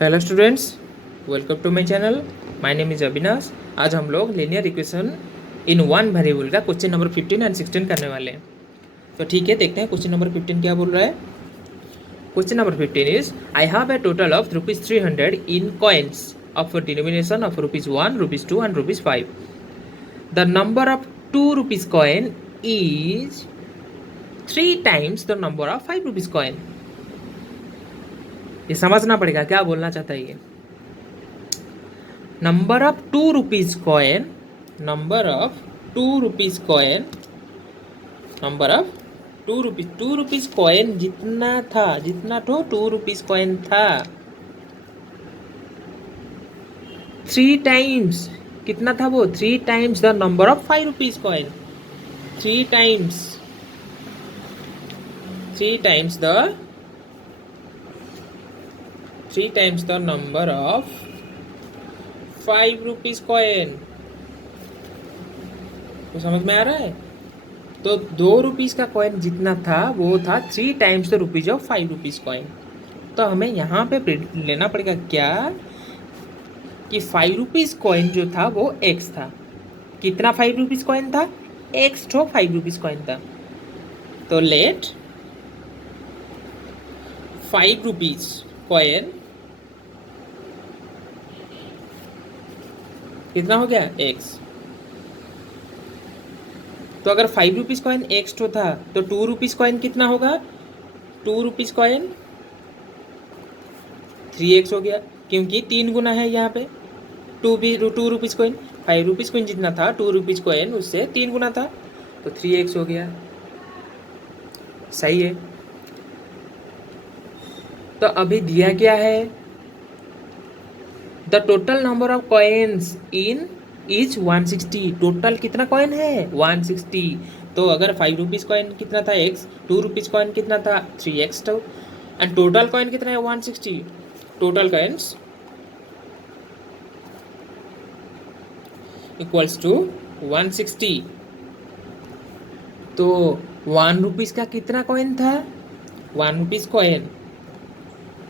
Hello students, welcome to my channel. My name is Avinash. आज हम लोग linear equation in one variable का question number 15 and 16 करने वाले हैं। तो ठीक है, देखते हैं क्वेश्चन नंबर 15 क्या बोल रहा है। Question number 15 is I have a total of ₹300 in coins of denomination of ₹1, ₹2 and ₹5। The number of ₹2 coin is 3 times the number of ₹5 coin. ये समझना पड़ेगा क्या बोलना चाहता है ये। Number of ₹2 coin, number of ₹2 coin, number of ₹2 coin जितना था, जितना तो ₹2 कॉइन था, 3 टाइम्स कितना था वो, 3 times the number of ₹5 coin, 3 times, 3 times the 3 times the number of ₹5 coin. तो समझ में आ रहा है। तो ₹2 का कॉइन जितना था वो था 3 times the rupees of ₹5 coin. तो हमें यहाँ पे लेना पड़ेगा क्या कि ₹5 कॉइन जो था वो एक्स था। कितना ₹5 कॉइन था? एक्स तो ₹5 कॉइन था। तो लेट ₹5 कॉइन कितना हो गया? एक्स। तो अगर ₹5 कॉइन एक्स तो था तो ₹2 कॉइन कितना होगा? ₹2 कॉइन 3x हो गया, क्योंकि 3 गुना है यहाँ पे। ₹2 कॉइन, ₹5 कॉइन जितना था ₹2 कॉइन उससे 3 गुना था, तो 3x हो गया। सही है। तो अभी दिया क्या है? The total number of coins in is 160। Total कितना कॉइन है? 160। तो अगर ₹5 कॉइन कितना था? x। ₹2 कॉइन कितना था? 3x। तो एंड टोटल कॉइन कितना है? 160। Total coins equals to 160। तो ₹1 का कितना कॉइन था? ₹1 कॉइन,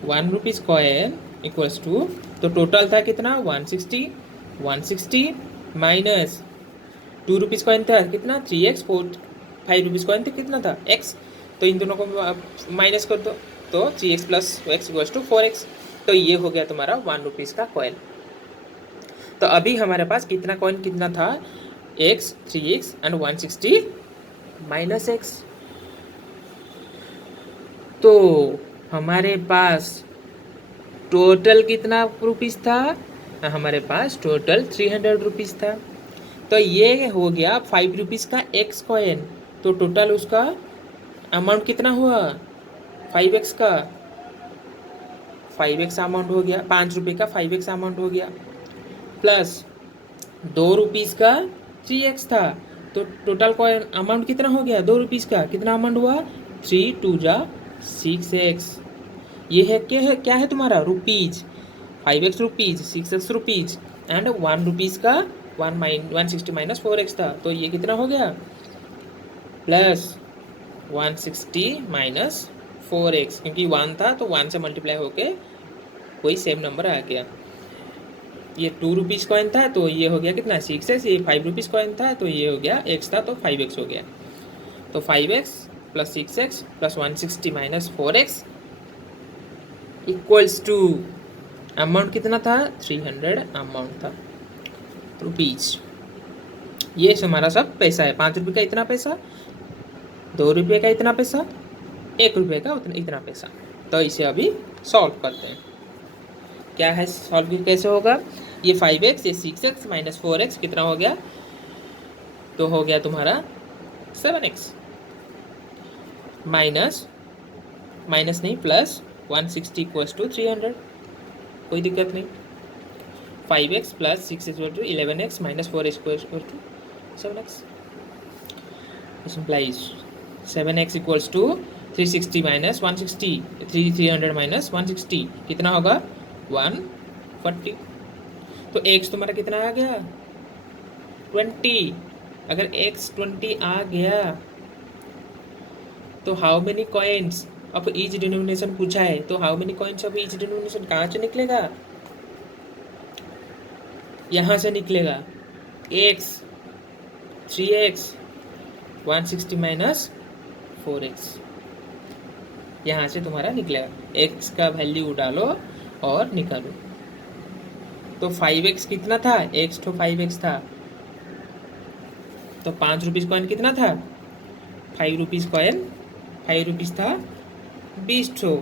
₹1 कॉइन इक्वल्स टू, तो टोटल था कितना? 160। 160 माइनस ₹2 कॉइन था कितना? 3x। ₹5 कॉइन था कितना था? x। तो इन दोनों को माइनस कर दो, तो 3x plus x equals to 4x। तो ये हो गया तुम्हारा ₹1 का कॉइन। तो अभी हमारे पास कितना कॉइन कितना था? x, 3x and 160 minus x। तो हमारे पास टोटल कितना रुपीस था? हमारे पास टोटल ₹300 था। तो ये हो गया ₹5 का x कॉइन। तो टोटल उसका अमाउंट कितना हुआ? 5x का 5x अमाउंट हो गया। ₹5 का 5x अमाउंट हो गया, प्लस ₹2 का 3x था। तो टोटल कॉइन अमाउंट कितना हो गया? ₹2 का कितना अमाउंट हुआ? 3 2 जा 6x। ये है क्या है तुम्हारा? Rupees. 5x rupees, 6x rupees and ₹1 का 160 माइनस 4x था। तो ये कितना हो गया? प्लस 160 माइनस 4x, क्योंकि 1 था तो 1 से मल्टीप्लाई होके कोई सेम नंबर आ गया। ये ₹2 कॉइन था तो ये हो गया कितना? 6x। ये ₹5 कॉइन था तो ये हो गया x था, तो 5x हो गया। तो 5x plus 6x plus 160 minus 4x equals to amount कितना था? 300 अमाउंट था रुपीज। ये हमारा सब पैसा है। ₹5 का इतना पैसा, ₹2 का इतना पैसा, ₹1 का इतना पैसा। तो इसे अभी सॉल्व करते हैं। क्या है सॉल्व कैसे होगा? ये 5x, ये 6x माइनस 4x कितना हो गया? तो हो गया तुम्हारा 7x माइनस नहीं प्लस 160 इक्वल्स टू 300। कोई दिक्कत नहीं। 5x plus 6 equal to 11x minus 4x equal to 7x। This implies 7x equals to 360 minus 160, 300 minus 160 कितना होगा? 140। तो x तुम्हारा कितना आ गया? 20। अगर x 20 आ गया तो हाउ मेनी कॉइन्स? अब ईच डिनोमिनेशन पूछा है तो how many coins of each denomination कहाँ से निकलेगा, यहाँ से निकलेगा x 3x 160 माइनस 4x, यहाँ से तुम्हारा निकलेगा। x का वैल्यू डालो और निकालो। तो 5x कितना था, x तो 5x था, तो 5 रुपीज़ कॉइन कितना था, 5 रुपीज़ कॉइन 5 रुपीज़ था 20 ठो,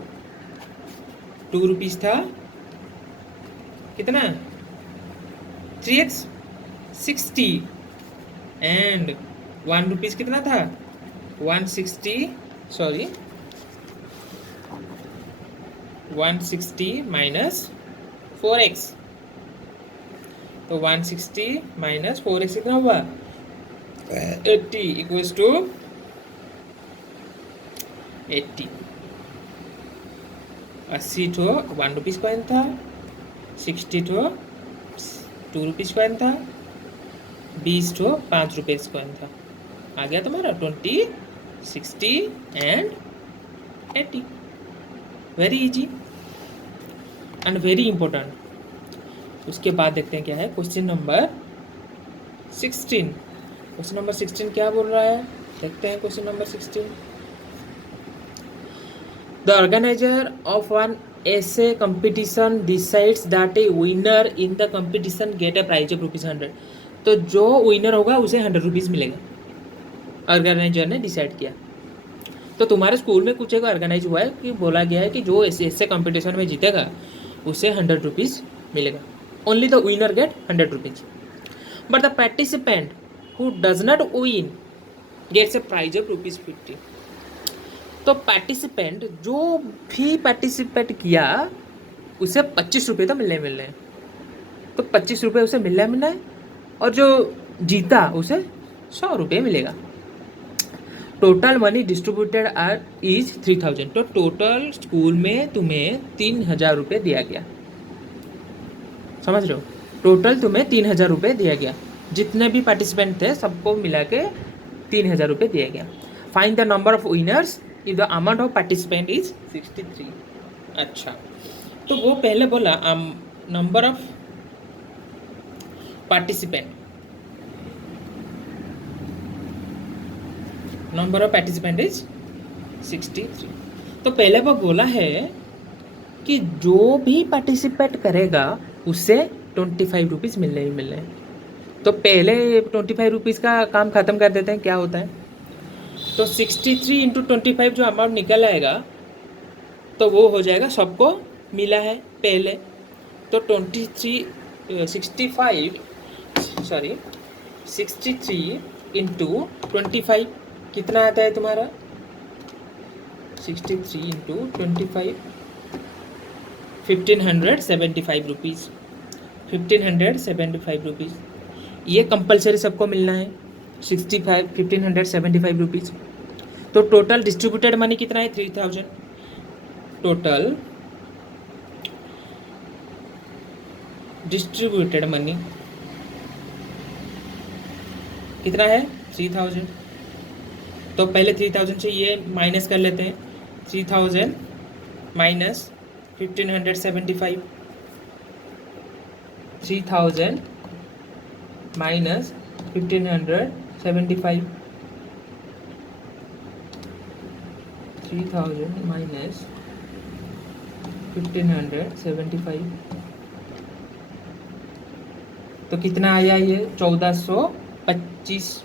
2 रुपीज़ था कितना 3x 60 एंड 1 रुपीज़ कितना था 160 माइनस 4x, तो 160 माइनस 4x कितना हुआ 80 इक्वल्स टू 80। 80 ठो 1 रुपीज़ कॉइन था, 60 ठो 2 रुपीज़ कॉइन था, 20 ठो 5 रुपीज़ कॉइन था। आ गया तुम्हारा 20, 60 and 80। Very easy and very important. उसके बाद देखते हैं क्या है क्वेश्चन नंबर 16। क्वेश्चन नंबर 16 क्या बोल रहा है, देखते हैं question number 16। The organizer of one essay competition decides that a winner in the competition get a prize of ₹100। तो जो विनर होगा उसे 100 रुपीज़ मिलेगा, ऑर्गेनाइजर ने डिसाइड किया। तो तुम्हारे स्कूल में कुछ एक ऑर्गेनाइज हुआ है कि बोला गया है कि जो ऐसे कंपटीशन में जीतेगा उसे 100 रुपीज़ मिलेगा। Only the winner get 100 rupees, but the participant who does not win gets a prize of ₹50। तो पार्टिसिपेंट जो भी पार्टिसिपेट किया उसे 25 रुपये तो मिलने हैं, तो 25 रुपये उसे मिलना है, और जो जीता उसे 100 रुपये मिलेगा। Total money distributed are is 3000। तो टोटल स्कूल में तुम्हें 3000 रुपये दिया गया, समझ रहे हो, टोटल तुम्हें 3000 रुपये दिया गया। जितने भी पार्टिसिपेंट थे सबको मिला के 3000 रुपये दिया गया। Find the number of winners if the amount of participant is 63। अच्छा, तो वो पहले बोला number of participant, number of participant is 63। तो पहले वो बोला है कि जो भी पार्टिसिपेट करेगा उससे 25 रुपीज़ मिलने ही मिलने हैं। तो पहले 25 रुपीज़ का काम ख़त्म कर देते हैं, क्या होता है। तो 63 इंटू 25 जो अमाउंट निकल आएगा तो वो हो जाएगा, सबको मिला है पहले। तो 63 इंटू 25 कितना आता है तुम्हारा, 63 इंटू 25 1575 रुपीज़, 1575 रुपीज़। ये कंपलसरी सबको मिलना है 1575 रुपीज़। तो टोटल डिस्ट्रीब्यूटेड मनी कितना है 3000। टोटल डिस्ट्रीब्यूटेड मनी कितना है 3000। तो पहले 3000 से ये माइनस कर लेते हैं, 3000 माइनस 1575, 3000 माइनस 1575, 3000 माइनस 1575, तो कितना आया ये 1425।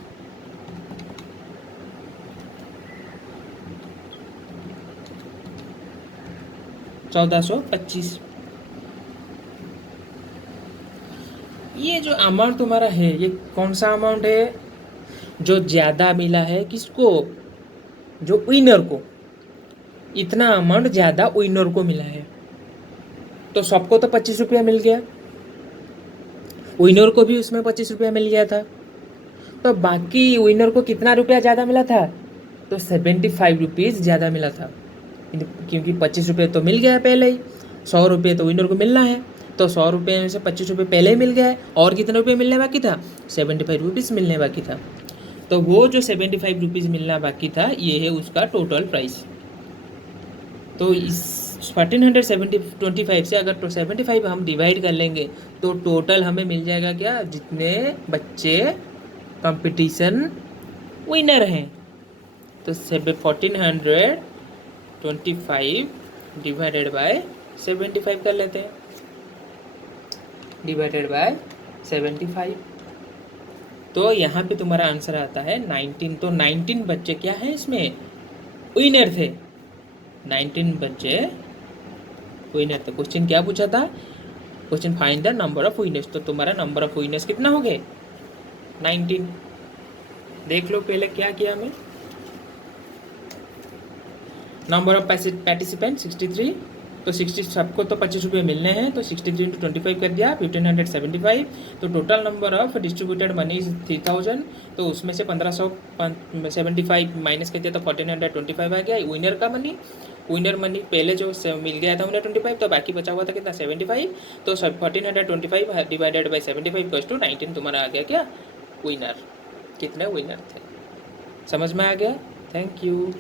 ये जो अमाउंट तुम्हारा है ये कौन सा अमाउंट है, जो ज़्यादा मिला है किसको, जो विनर को, इतना अमाउंट ज़्यादा विनर को मिला है। तो सबको तो 25 रुपया मिल गया, विनर को भी उसमें 25 रुपया मिल गया था। तो बाकी विनर को कितना रुपया ज़्यादा मिला था, तो 75 रुपीज़ ज़्यादा मिला था, क्योंकि 25 रुपये तो मिल गया पहले ही, 100 रुपये तो विनर को मिलना है। तो 100 रुपये में से 25 रुपये पहले ही मिल गया है, और कितने रुपये मिलने बाकी था, 75 रुपीज़ मिलने बाकी था। तो वो जो 75 रुपीज़ मिलना बाकी था ये है उसका टोटल प्राइस। तो इस 1425 से अगर 75 हम डिवाइड कर लेंगे तो टोटल हमें मिल जाएगा क्या, जितने बच्चे कंपटीशन विनर हैं। तो 1425 डिवाइडेड बाय 75 कर लेते हैं, डिवाइडेड बाय 75। तो यहाँ पे तुम्हारा आंसर आता है 19। तो 19 बच्चे क्या है इसमें, विनर थे। 19 बच्चे विनर थे। क्वेश्चन क्या पूछा था, question find the number of winners. तो तुम्हारा नंबर ऑफ विनर्स कितना हो गए, 19। देख लो पहले क्या किया हमें, नंबर ऑफ पार्टिसिपेंट 63। तो 60 सबको तो 25 रुपये मिलने हैं, तो 63 इंटू 25 कर दिया 1575। तो total number of distributed money 3000। तो उसमें से 1575 माइनस कर दिया तो 1425 आ गया विनर का मनी। विनर मनी पहले जो मिल गया था उन्हें 25, तो बाकी बचा हुआ था कितना 75। तो 1425 डिवाइडेड बाई 75 प्लस टू 19 तुम्हारा आ गया क्या, विनर। कितने विनर थे, समझ में आ गया। Thank you.